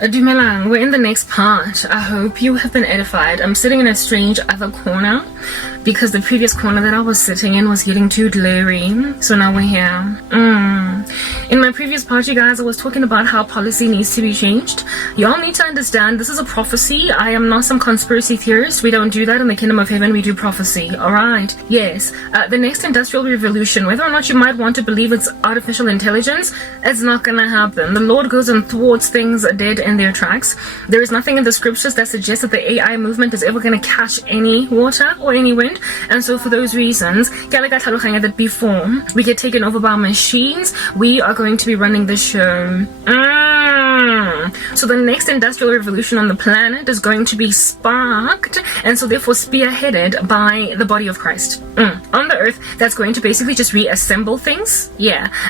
Dumelang, we're in the next part. I hope you have been edified. I'm sitting in a strange other corner because the previous corner that I was sitting in was getting too glary. So now we're here. In my previous part, you guys, I was talking about how policy needs to be changed. Y'all need to understand this is a prophecy. I am not some conspiracy theorist. We don't do that in the kingdom of heaven. We do prophecy. Alright. Yes. The next industrial revolution, whether or not you might want to believe it's artificial intelligence, it's not gonna happen. The Lord goes and thwarts things dead in their tracks. There is nothing in the scriptures that suggests that the AI movement is ever going to catch any water or any wind, and so for those reasons that before we get taken over by machines, we are going to be running the show. So the next industrial revolution on the planet is going to be sparked, and so therefore spearheaded by the body of Christ on the earth. That's going to basically just reassemble things,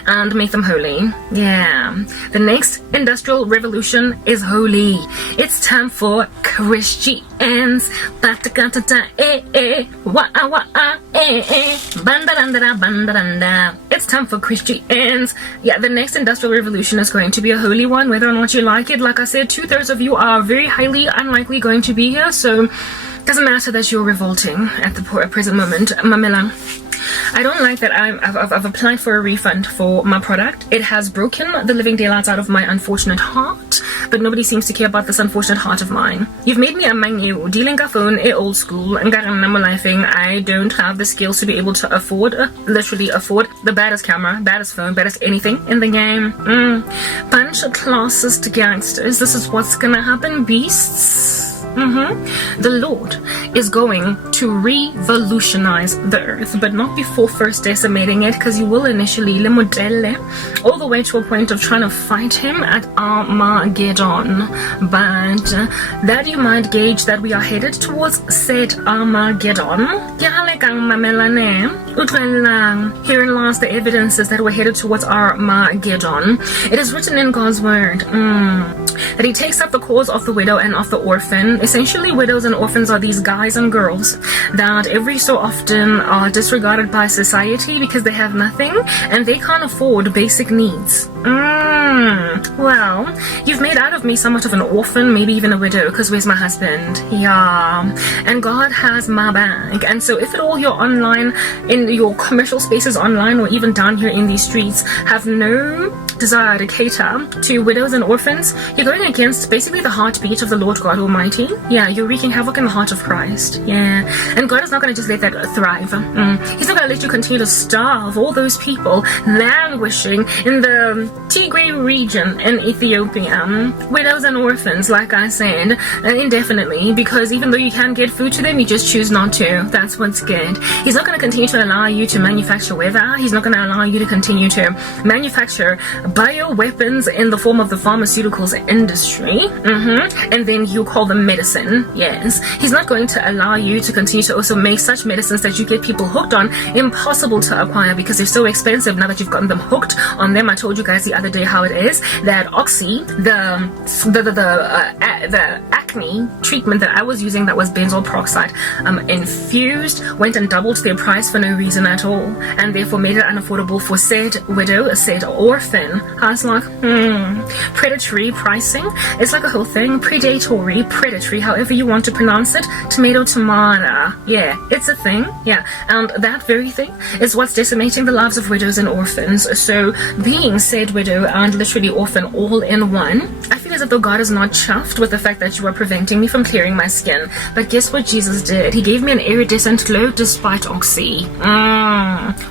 and make them holy. The next industrial revolution is holy. It's time for Christians. It's time for Christians. The next industrial revolution is going to be a holy one, whether or not you like it. Like I said, 2/3 of you are very highly unlikely going to be here, so it doesn't matter that you're revolting at the present moment. Mamela, I don't like that I've applied for a refund for my product. It has broken the living daylights out of my unfortunate heart, but nobody seems to care about this unfortunate heart of mine. You've made me a manu, dealing a phone, old school, and I don't have the skills to be able to afford, literally afford, the baddest camera, baddest phone, baddest anything in the game. Bunch of classist gangsters. This is what's gonna happen, beasts. The Lord is going to revolutionize the earth, but not before first decimating it, because you will initially all the way to a point of trying to fight him at Armageddon. But that you might gauge that we are headed towards said Armageddon. Herein lies the evidences that we're headed towards Armageddon. It is written in God's word that he takes up the cause of the widow and of the orphan. Essentially, widows and orphans are these guys and girls that every so often are disregarded by society because they have nothing and they can't afford basic needs. Well, you've made out of me somewhat of an orphan, maybe even a widow, because where's my husband? And God has my back. And so if at all you're online, in your commercial spaces online, or even down here in these streets, have no desire to cater to widows and orphans, you're going against basically the heartbeat of the Lord God Almighty. You're wreaking havoc in the heart of Christ. And God is not going to just let that thrive. He's not going to let you continue to starve all those people languishing in the Tigray region in Ethiopia, widows and orphans, like I said, indefinitely, because even though you can get food to them, you just choose not to. That's what's good. He's not going to continue to allow you to manufacture weather. He's not going to allow you to continue to manufacture bioweapons in the form of the pharmaceuticals industry, and then you call them medicine. Yes, he's not going to allow you to continue to also make such medicines that you get people hooked on, impossible to acquire because they're so expensive. Now that you've gotten them hooked on them, I told you guys the other day how it is that Oxy, the acne treatment that I was using, that was benzoyl peroxide infused, went and doubled their price for no reason at all, and therefore made it unaffordable for said widow, said orphan. I was like, predatory pricing. It's like a whole thing. Predatory, however you want to pronounce it. Tomato. It's a thing. And that very thing is what's decimating the lives of widows and orphans. So being said widow and literally orphan all in one, I feel as if though God is not chuffed with the fact that you are preventing me from clearing my skin. But guess what Jesus did? He gave me an iridescent glow despite Oxy.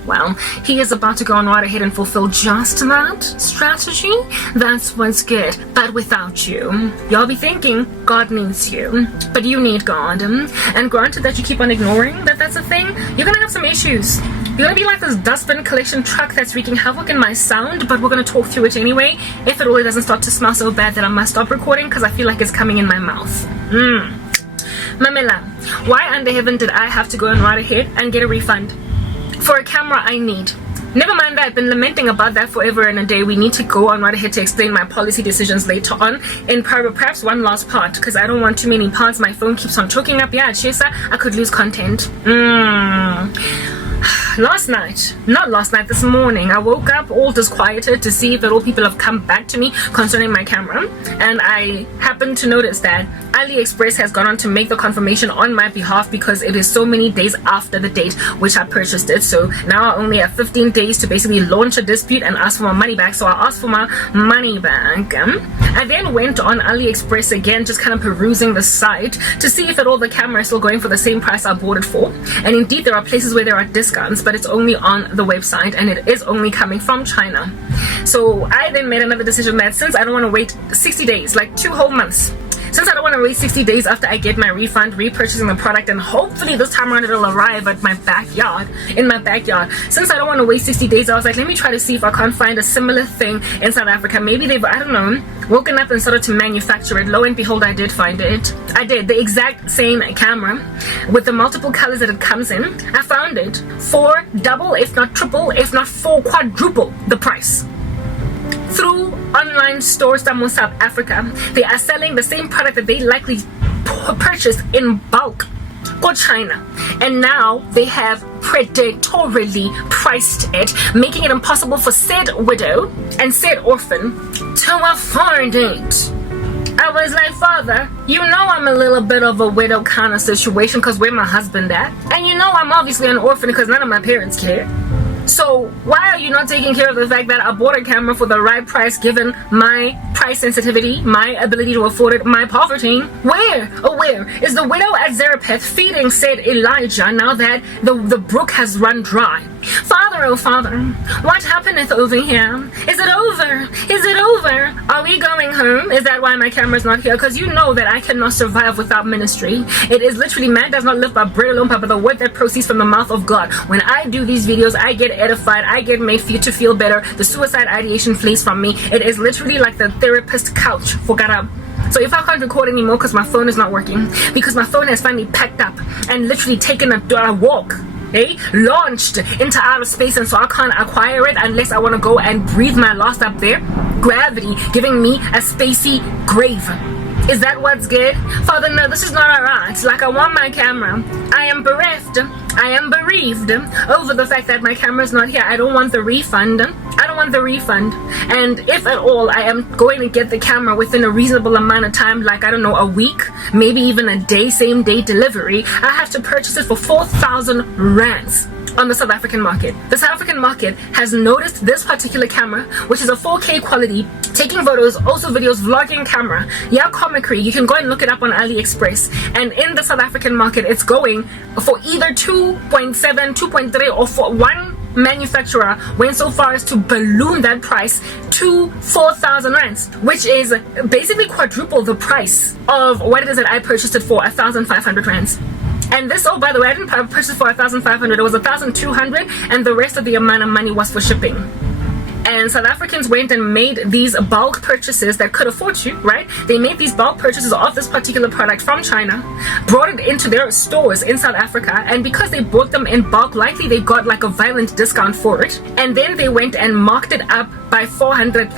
Well, he is about to go on right ahead and fulfill just that strategy. That's what's good. But without you, y'all be thinking God needs you, but you need God. And granted that you keep on ignoring that that's a thing, you're gonna have some issues. You're gonna be like this dustbin collection truck that's wreaking havoc in my sound, but we're gonna talk through it anyway. If it really doesn't start to smell so bad that I must stop recording because I feel like it's coming in my mouth. Mamela, why under heaven did I have to go and right ahead and get a refund for a camera I need? Never mind that, I've been lamenting about that forever and a day. We need to go on right ahead to explain my policy decisions later on in perhaps one last part, because I don't want too many parts. My phone keeps on choking up. Chesa, I could lose content. this morning, I woke up all disquieted to see that all people have come back to me concerning my camera, and I happened to notice that AliExpress has gone on to make the confirmation on my behalf because it is so many days after the date which I purchased it. So now I only have 15 days to basically launch a dispute and ask for my money back. So I asked for my money back. I then went on AliExpress again, just kind of perusing the site to see if at all the camera is still going for the same price I bought it for. And indeed there are places where there are discounts, but it's only on the website and it is only coming from China. So I then made another decision that since I don't want to wait 60 days, like 2 whole months, since I don't want to wait 60 days after I get my refund, repurchasing the product, and hopefully this time around it'll arrive at my backyard, since I don't want to wait 60 days, I was like, let me try to see if I can't find a similar thing in South Africa. Maybe they've, I don't know, woken up and started to manufacture it. Lo and behold, I did find it. I did. The exact same camera with the multiple colors that it comes in. I found it for double, if not triple, if not quadruple the price. Through online stores from South Africa, they are selling the same product that they likely purchased in bulk for China, and now they have predatorily priced it, making it impossible for said widow and said orphan to afford it. I was like, Father, you know I'm a little bit of a widow kind of situation because where my husband at, and you know I'm obviously an orphan because none of my parents care. So why are you not taking care of the fact that I bought a camera for the right price given my price sensitivity, my ability to afford it, my poverty? Where is the widow at Zarephath feeding said Elijah now that the brook has run dry? Father, oh Father, what happeneth over here? Is it over? Is it over? Are we going home? Is that why my camera's not here? Because you know that I cannot survive without ministry. It is literally, man does not live by bread alone, but by the word that proceeds from the mouth of God. When I do these videos, I get edified, I get made to feel better. The suicide ideation flees from me. It is literally like the therapist couch for Garab. So if I can't record anymore because my phone is not working, because my phone has finally packed up and literally taken a walk, launched into outer space, and so I can't acquire it unless I want to go and breathe my last up there, gravity giving me a spacey grave. Is that what's good? Father, no, this is not alright. Like, I want my camera. I am bereft. I am bereaved over the fact that my camera's not here. I don't want the refund. I don't want the refund. And if at all I am going to get the camera within a reasonable amount of time, like, I don't know, a week, maybe even a day, same day delivery, I have to purchase it for 4,000 rands. On the South African market. The South African market has noticed this particular camera, which is a 4K quality, taking photos, also videos, vlogging camera. Yeah, comicry. You can go and look it up on AliExpress. And in the South African market, it's going for either 2.7, 2.3, or for one manufacturer went so far as to balloon that price to 4,000 rands, which is basically quadruple the price of what it is that I purchased it for, 1,500 rands. And this, oh, by the way, I didn't purchase for 1,500. It was 1,200, and the rest of the amount of money was for shipping. And South Africans went and made these bulk purchases that could afford to, right? They made these bulk purchases of this particular product from China, brought it into their stores in South Africa, and because they bought them in bulk, likely they got like a violent discount for it. And then they went and marked it up by 400%.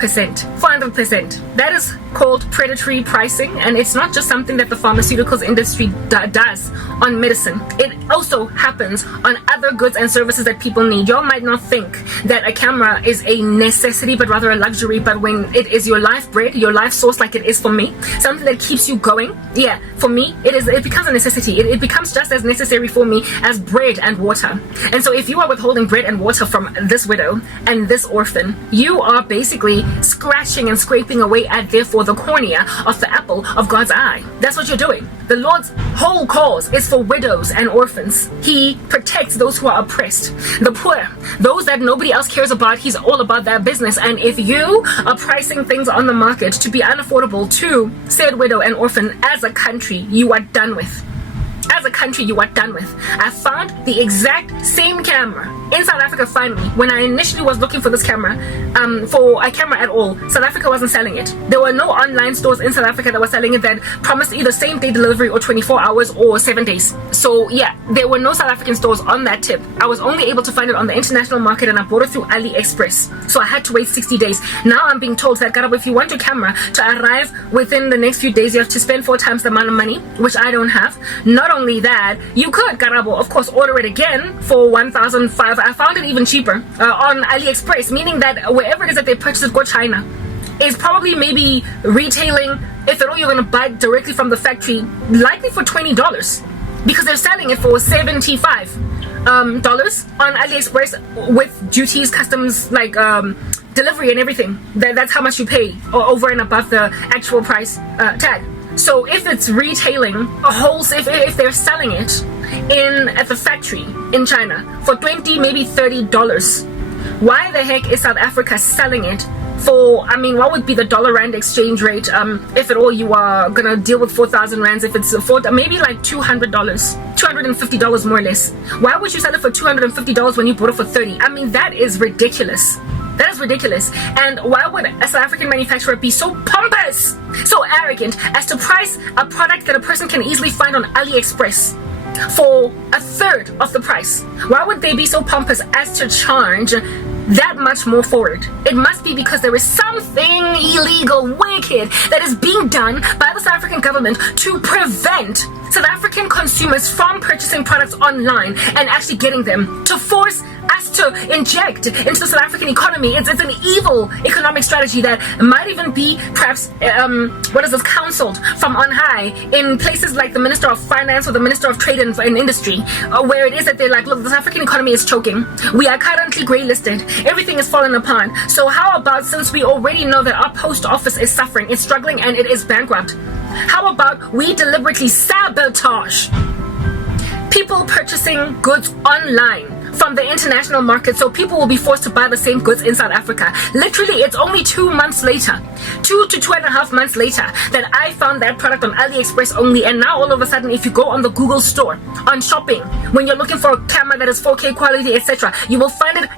400%. That is called predatory pricing, and it's not just something that the pharmaceuticals industry does on medicine. It also happens on other goods and services that people need. Y'all might not think that a camera is a necessity, but rather a luxury. But when it is your life bread, your life source, like it is for me, something that keeps you going, yeah, for me, it becomes a necessity. It becomes just as necessary for me as bread and water. And so if you are withholding bread and water from this widow and this orphan, you are basically scratching and scraping away at, therefore, the cornea of the apple of God's eye. That's what you're doing. The Lord's whole cause is for widows and orphans. He protects those who are oppressed, the poor, those that nobody else cares about. He's all about that business. And if you are pricing things on the market to be unaffordable to said widow and orphan, as a country, you are done with. As a country, you are done with. I found the exact same camera in South Africa finally. When I initially was looking for this camera, for a camera at all, South Africa wasn't selling it. There were no online stores in South Africa that were selling it that promised either same day delivery or 24 hours or 7 days. So yeah, there were no South African stores on that tip. I was only able to find it on the international market, and I bought it through AliExpress. So I had to wait 60 days. Now I'm being told that, Garab, if you want your camera to arrive within the next few days, you have to spend 4 times the amount of money, which I don't have. Not only that, you could, Garabo, of course, order it again for 1,500 I found it even cheaper on AliExpress, meaning that wherever it is that they purchase it, go China, is probably maybe retailing, if at all you're going to buy directly from the factory, likely for $20, because they're selling it for $75 dollars on AliExpress with duties, customs, like delivery and everything. That's how much you pay over and above the actual price tag. So if it's retailing a whole, if they're selling it at the factory in China for $20, maybe $30, why the heck is South Africa selling it for, I mean, what would be the dollar-rand exchange rate, if at all you are gonna deal with 4,000 rands, if it's maybe like $200, $250 more or less. Why would you sell it for $250 when you bought it for 30? I mean, that is ridiculous. That is ridiculous. And why would a South African manufacturer be so pompous, so arrogant as to price a product that a person can easily find on AliExpress for a third of the price? Why would they be so pompous as to charge that much more for it? It must be because there is something illegal, wicked, that is being done by the South African government to prevent South African consumers from purchasing products online and actually getting them, to force us to inject into the South African economy. It's an evil economic strategy that might even be perhaps counseled from on high in places like the Minister of Finance or the Minister of Trade and Industry, where it is that they're like, look, the South African economy is choking. We are currently grey listed. Everything is falling apart. So how about, since we already know that our post office is suffering, it's struggling, and it is bankrupt, how about we deliberately sabotage people purchasing goods online from the international market, so people will be forced to buy the same goods in South Africa? Literally, it's only 2 months later, 2 to 2.5 months later, that I found that product on AliExpress only. And now all of a sudden, if you go on the Google store on shopping, when you're looking for a camera that is 4K quality, etc., you will find it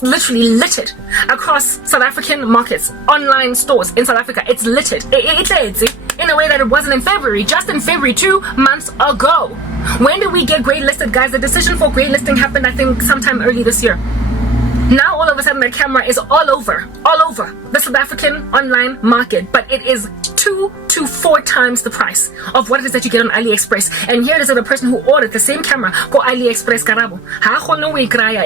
literally littered across South African markets, online stores in South Africa. It's littered. It's in a way that it wasn't in February, just in February 2 months ago. When did we get grey listed, guys? The decision for grey listing happened, I think, sometime early this year. Now all of a sudden the camera is all over the South African online market, but it is 2 to 4 times the price of what it is that you get on AliExpress. And here it is that the person who ordered the same camera go AliExpress karabo.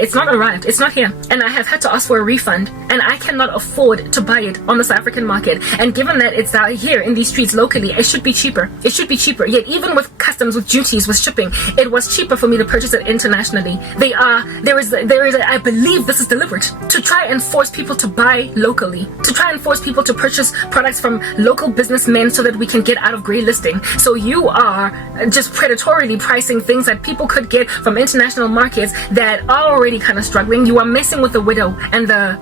It's not arrived, it's not here, and I have had to ask for a refund, and I cannot afford to buy it on the South African market. And given that it's out here in these streets locally, it should be cheaper. It should be cheaper. Yet even with customs, with duties, with shipping, it was cheaper for me to purchase it internationally. There is I believe this is deliberate, to try and force people to buy locally, to try and force people to purchase products from local businessmen so that we can get out of grey listing. So you are just predatorily pricing things that people could get from international markets that are already kind of struggling. You are messing with the widow and the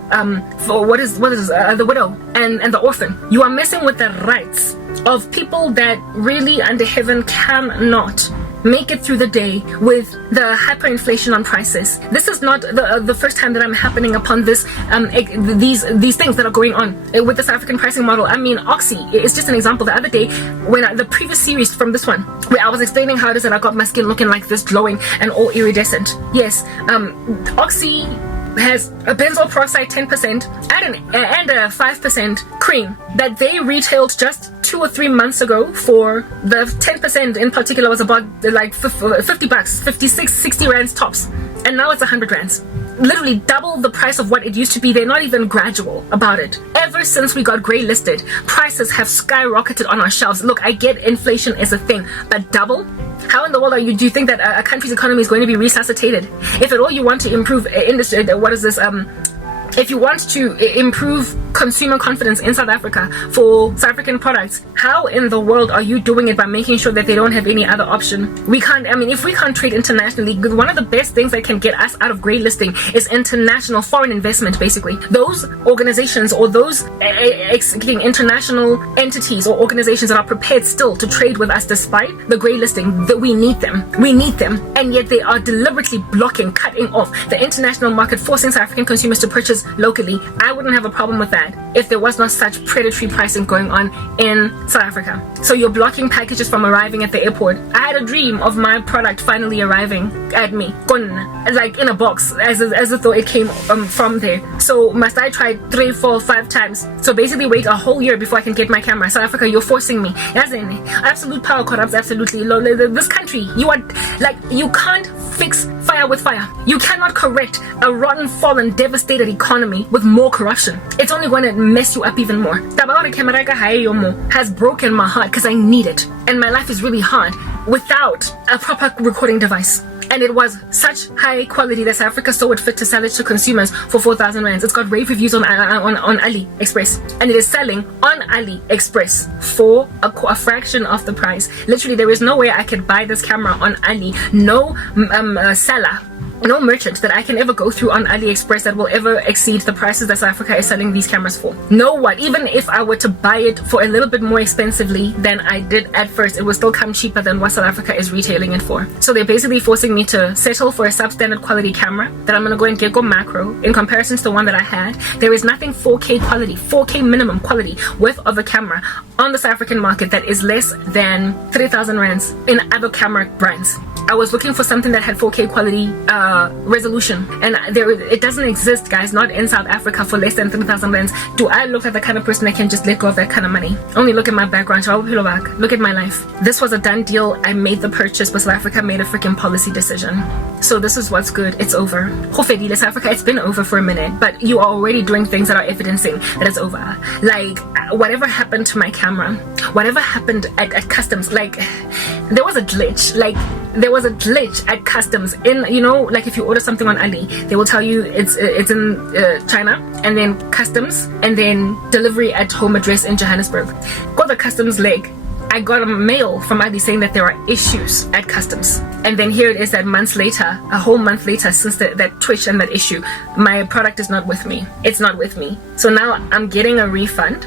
the widow and the orphan. You are messing with the rights of people that really under heaven cannot make it through the day with the hyperinflation on prices. This is not the first time that I'm happening upon this, these things that are going on with the South African pricing model. I mean, Oxy is just an example. The other day, when the previous series from this one, where I was explaining how it is that I got my skin looking like this, glowing and all iridescent. Yes, Oxy has a benzoyl peroxide 10% and a 5% cream that they retailed just 2 or 3 months ago for the 10% in particular was about like $50, 56, 60 rands tops, and now it's 100 rands. Literally double the price of what it used to be. They're not even gradual about it. Ever since we got grey listed, prices have skyrocketed on our shelves. Look, I get inflation is a thing, but double? How in the world do you think that a country's economy is going to be resuscitated? If at all you want to improve industry, if you want to improve consumer confidence in South Africa for South African products, how in the world are you doing it by making sure that they don't have any other option? We can't, I mean, if we can't trade internationally, one of the best things that can get us out of grey listing is international foreign investment, basically. Those organizations or those international entities or organizations that are prepared still to trade with us despite the grey listing, that we need them. We need them. And yet they are deliberately blocking, cutting off the international market, forcing South African consumers to purchase locally. I wouldn't have a problem with that if there was not such predatory pricing going on in South Africa. So you're blocking packages from arriving at the airport. I had a dream of my product finally arriving at me, like in a box, as if though it came from there. So must I try 3, 4, 5 times? So basically wait a whole year before I can get my camera. South Africa, you're forcing me. Absolute power corrupts absolutely. This country, you can't fix fire with fire. You cannot correct a rotten, fallen, devastated economy with more corruption. It's only going to mess you up even more. Has broken my heart because I need it. And my life is really hard without a proper recording device. And it was such high quality that South Africa saw it fit to sell it to consumers for 4,000 rands. It's got rave reviews on AliExpress, and it is selling on AliExpress for a fraction of the price. Literally, there is no way I could buy this camera on Ali. No seller, no merchant that I can ever go through on AliExpress that will ever exceed the prices that South Africa is selling these cameras for. No one, even if I were to buy it for a little bit more expensively than I did at first, it will still come cheaper than what South Africa is retailing it for. So they're basically forcing me to settle for a substandard quality camera that I'm going to go and get go macro in comparison to the one that I had. There is nothing 4K quality, 4K minimum quality worth of a camera on the South African market that is less than 3,000 rands in other camera brands. I was looking for something that had 4K quality resolution, and it doesn't exist, guys, not in South Africa, for less than 3,000 rands. Do I look like the kind of person that can just let go of that kind of money? Only look at my background. Look at my life. This was a done deal. I made the purchase, but South Africa made a freaking policy decision. So this is what's good. It's over. South Africa, it's been over for a minute, but you are already doing things that are evidencing that it's over. Like, whatever happened to my camera, whatever happened at customs, like, there was a glitch. Like, there was a glitch at customs in, you know, like if you order something on Ali, they will tell you it's in China, and then customs, and then delivery at home address in Johannesburg. Got the customs leg. I got a mail from Ali saying that there are issues at customs, and then here it is that months later, a whole month later, since that twitch and that issue, my product is not with me. It's not with me. So now I'm getting a refund.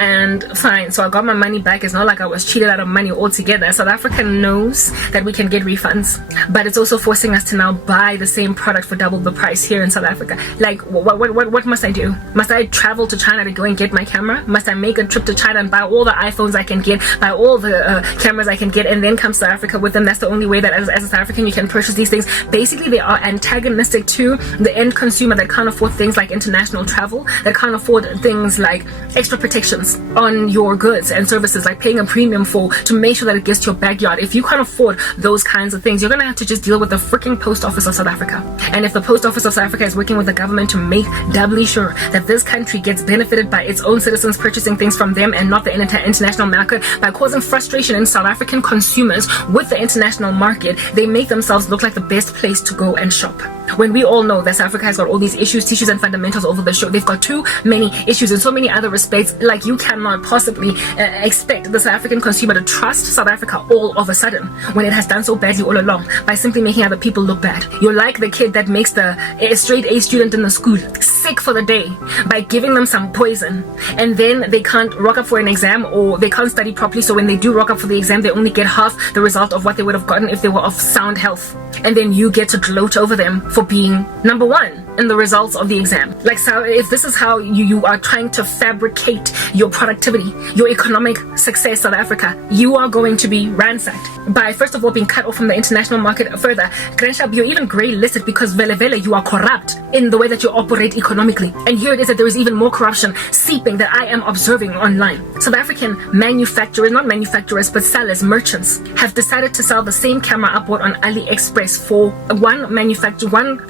And fine, so I got my money back. It's not like I was cheated out of money altogether. South Africa knows that we can get refunds, but it's also forcing us to now buy the same product for double the price here in South Africa. Like, what must I do? Must I travel to China to go and get my camera? Must I make a trip to China and buy all the iPhones I can get, buy all the cameras I can get, and then come to South Africa with them? That's the only way that as a South African you can purchase these things. Basically, they are antagonistic to the end consumer that can't afford things like international travel, that can't afford things like extra protections on your goods and services, like paying a premium to make sure that it gets to your backyard. If you can't afford those kinds of things, you're gonna have to just deal with the freaking post office of South Africa. And if the post office of South Africa is working with the government to make doubly sure that this country gets benefited by its own citizens purchasing things from them and not the international market, by causing frustration in South African consumers with the international market, they make themselves look like the best place to go and shop. When we all know that South Africa has got all these issues and fundamentals over the show. They've got too many issues in so many other respects. Like, you cannot possibly expect the South African consumer to trust South Africa all of a sudden when it has done so badly all along by simply making other people look bad. You're like the kid that makes the straight A student in the school sick for the day by giving them some poison, and then they can't rock up for an exam, or they can't study properly, so when they do rock up for the exam, they only get half the result of what they would have gotten if they were of sound health. And then you get to gloat over them for being number one in the results of the exam. Like, so if this is how you are trying to fabricate your productivity, your economic success, South Africa, you are going to be ransacked by, first of all, being cut off from the international market further. You're even grey listed because vele you are corrupt in the way that you operate economically. And here it is that there is even more corruption seeping that I am observing online. South African manufacturers, not manufacturers, but sellers, merchants, have decided to sell the same camera I bought on AliExpress for one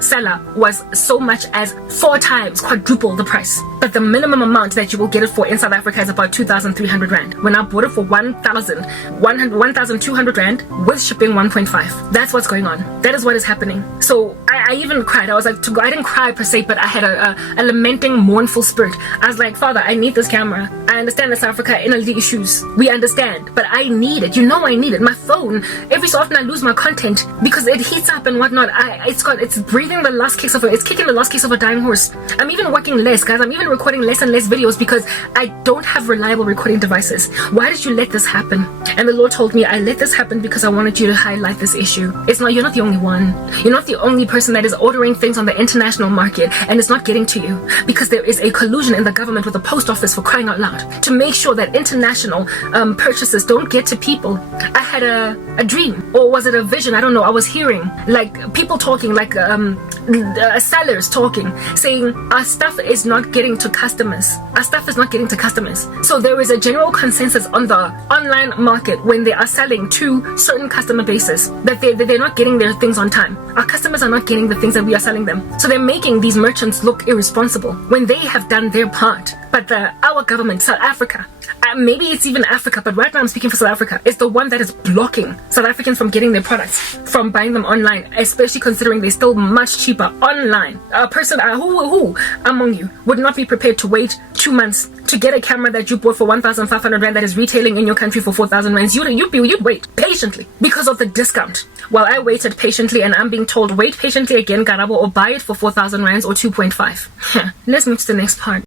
seller was so much as 4 times, quadruple the price. But the minimum amount that you will get it for in South Africa is about 2,300 rand. When I bought it for 1,200 rand with shipping 1.5. That's what's going on. That is what is happening. So I even cried. I was like, I didn't cry per se, but I had a lamenting, mournful spirit. I was like, Father, I need this camera. I understand that South Africa in all the issues. We understand, but I need it. You know I need it. My phone, every so often I lose my content because it heats up and whatnot. It's breathing the last kicks of it's kicking the last kicks of a dying horse. I'm even working less, guys. I'm even recording less and less videos because I don't have reliable recording devices. Why did you let this happen? And the Lord told me, I let this happen because I wanted you to highlight this issue. You're not the only one. You're not the only person that is ordering things on the international market and it's not getting to you, because there is a collusion in the government with the post office, for crying out loud, to make sure that international purchases don't get to people. I had a dream, or was it a vision? I don't know. I was hearing like people talking, like sellers talking, saying our stuff is not getting to customers. Our stuff is not getting to customers. So there is a general consensus on the online market when they are selling to certain customer bases that they're not getting their things on time. Our customers are not getting the things that we are selling them. So they're making these merchants look irresponsible when they have done their part. But our government, South Africa, maybe it's even Africa, but right now I'm speaking for South Africa, is the one that is blocking South Africans from getting their products, from buying them online, especially considering they're still much cheaper online. A person who among you would not be prepared to wait 2 months to get a camera that you bought for 1,500 rand that is retailing in your country for 4,000 rands? You'd wait patiently because of the discount. While I waited patiently and I'm being told wait patiently again, Garabo, or buy it for 4,000 rands or 2.5. Let's move to the next part.